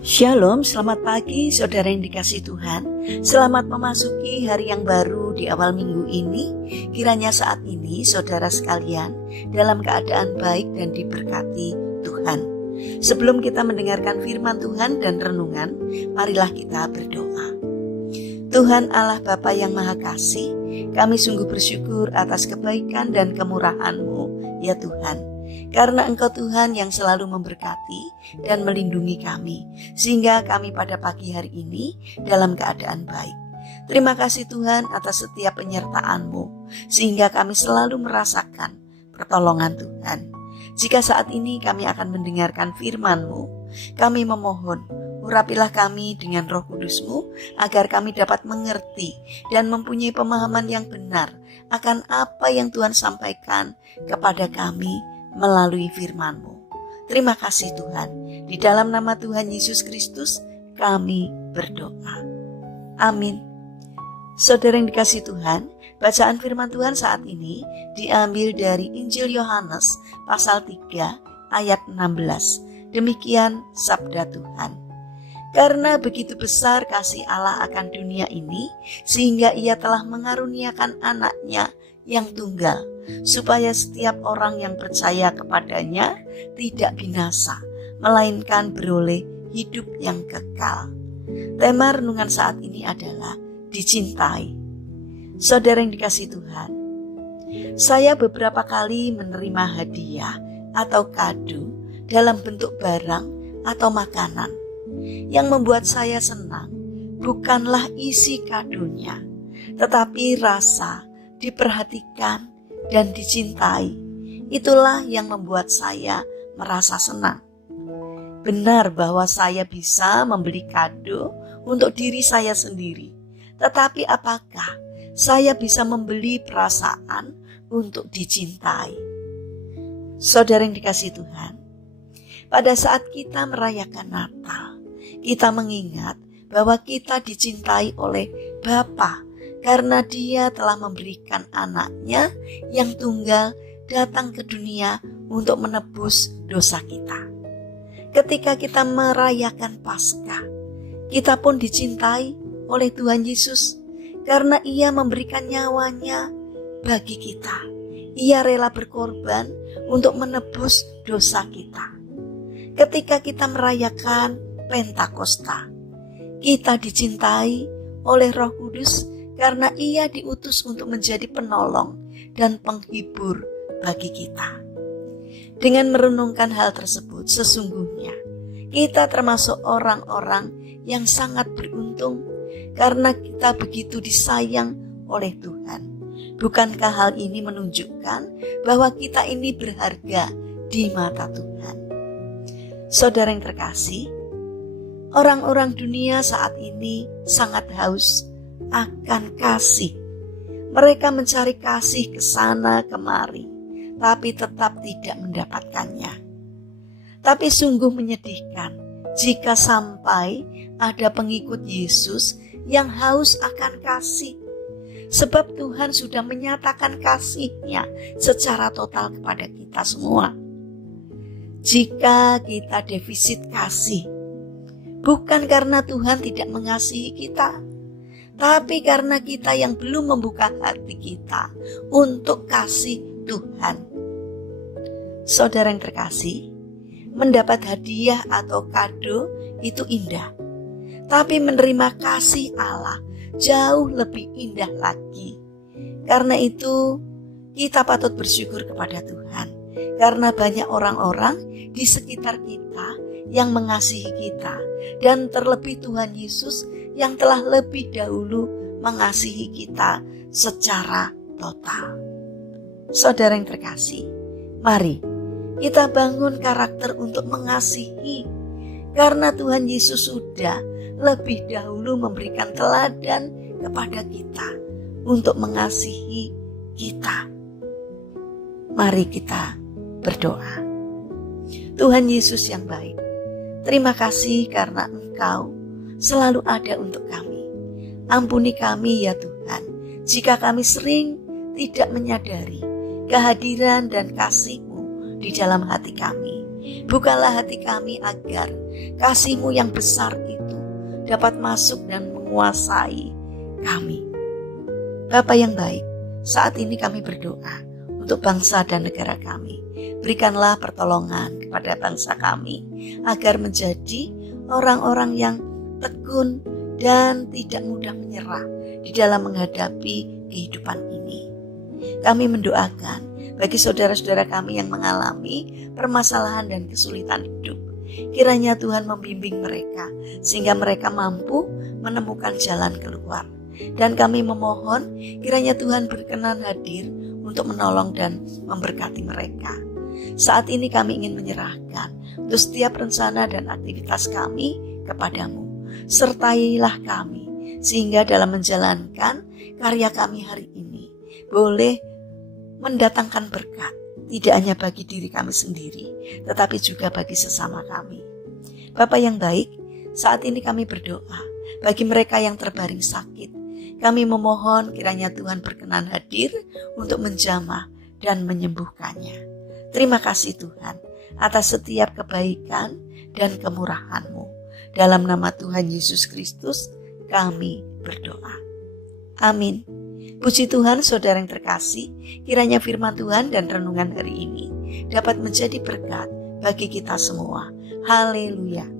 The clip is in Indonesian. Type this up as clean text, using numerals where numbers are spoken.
Shalom, selamat pagi saudara yang dikasihi Tuhan. Selamat memasuki hari yang baru di awal minggu ini. Kiranya saat ini saudara sekalian dalam keadaan baik dan diberkati Tuhan. Sebelum kita mendengarkan firman Tuhan dan renungan, marilah kita berdoa. Tuhan Allah Bapa yang Maha Kasih, kami sungguh bersyukur atas kebaikan dan kemurahan-Mu, ya Tuhan. Karena Engkau Tuhan yang selalu memberkati dan melindungi kami, sehingga kami pada pagi hari ini dalam keadaan baik. Terima kasih Tuhan atas setiap penyertaan-Mu, sehingga kami selalu merasakan pertolongan Tuhan. Jika saat ini kami akan mendengarkan firman-Mu, kami memohon, urapilah kami dengan Roh Kudus-Mu, agar kami dapat mengerti dan mempunyai pemahaman yang benar akan apa yang Tuhan sampaikan kepada kami melalui firman-Mu. Terima kasih Tuhan. Di dalam nama Tuhan Yesus Kristus kami berdoa. Amin. Saudara yang dikasihi Tuhan, bacaan firman Tuhan saat ini diambil dari Injil Yohanes pasal 3 ayat 16. Demikian sabda Tuhan. Karena begitu besar kasih Allah akan dunia ini, sehingga Ia telah mengaruniakan anaknya yang tunggal, supaya setiap orang yang percaya kepadanya tidak binasa, melainkan beroleh hidup yang kekal. Tema renungan saat ini adalah dicintai. Saudara yang dikasihi Tuhan, saya beberapa kali menerima hadiah atau kado dalam bentuk barang atau makanan. Yang membuat saya senang bukanlah isi kadonya, tetapi rasa diperhatikan dan dicintai. Itulah yang membuat saya merasa senang. Benar bahwa saya bisa membeli kado untuk diri saya sendiri, tetapi apakah saya bisa membeli perasaan untuk dicintai? Saudara yang dikasihi Tuhan, pada saat kita merayakan Natal, kita mengingat bahwa kita dicintai oleh Bapa karena Dia telah memberikan anaknya yang tunggal datang ke dunia untuk menebus dosa kita. Ketika kita merayakan Paskah, kita pun dicintai oleh Tuhan Yesus karena Ia memberikan nyawanya bagi kita. Ia rela berkorban untuk menebus dosa kita. Ketika kita merayakan Pentakosta, kita dicintai oleh Roh Kudus karena Ia diutus untuk menjadi penolong dan penghibur bagi kita. Dengan merenungkan hal tersebut, sesungguhnya kita termasuk orang-orang yang sangat beruntung karena kita begitu disayang oleh Tuhan. Bukankah hal ini menunjukkan bahwa kita ini berharga di mata Tuhan? Saudara yang terkasih, orang-orang dunia saat ini sangat haus akan kasih. Mereka mencari kasih ke sana kemari, tapi tetap tidak mendapatkannya. Tapi sungguh menyedihkan jika sampai ada pengikut Yesus yang haus akan kasih. Sebab Tuhan sudah menyatakan kasih-Nya secara total kepada kita semua. Jika kita defisit kasih, bukan karena Tuhan tidak mengasihi kita, tapi karena kita yang belum membuka hati kita untuk kasih Tuhan. Saudara yang terkasih, mendapat hadiah atau kado itu indah, tapi menerima kasih Allah jauh lebih indah lagi. Karena itu kita patut bersyukur kepada Tuhan, karena banyak orang-orang di sekitar kita yang mengasihi kita, dan terlebih Tuhan Yesus yang telah lebih dahulu mengasihi kita secara total. Saudara yang terkasih, mari kita bangun karakter untuk mengasihi, karena Tuhan Yesus sudah lebih dahulu memberikan teladan kepada kita untuk mengasihi kita. Mari kita berdoa. Tuhan Yesus yang baik, terima kasih karena Engkau selalu ada untuk kami. Ampuni kami ya Tuhan, jika kami sering tidak menyadari kehadiran dan kasih-Mu di dalam hati kami. Bukalah hati kami agar kasih-Mu yang besar itu dapat masuk dan menguasai kami. Bapa yang baik, saat ini kami berdoa untuk bangsa dan negara kami. Berikanlah pertolongan kepada bangsa kami agar menjadi orang-orang yang tekun dan tidak mudah menyerah di dalam menghadapi kehidupan ini. Kami mendoakan bagi saudara-saudara kami yang mengalami permasalahan dan kesulitan hidup. Kiranya Tuhan membimbing mereka sehingga mereka mampu menemukan jalan keluar. Dan kami memohon kiranya Tuhan berkenan hadir untuk menolong dan memberkati mereka. Saat ini kami ingin menyerahkan untuk setiap rencana dan aktivitas kami kepadamu. Sertailah kami sehingga dalam menjalankan karya kami hari ini boleh mendatangkan berkat, tidak hanya bagi diri kami sendiri, tetapi juga bagi sesama kami. Bapa yang baik, saat ini kami berdoa bagi mereka yang terbaring sakit. Kami memohon kiranya Tuhan berkenan hadir untuk menjamah dan menyembuhkannya. Terima kasih Tuhan atas setiap kebaikan dan kemurahan-Mu. Dalam nama Tuhan Yesus Kristus kami berdoa. Amin. Puji Tuhan, saudara yang terkasih, kiranya firman Tuhan dan renungan hari ini dapat menjadi berkat bagi kita semua. Haleluya.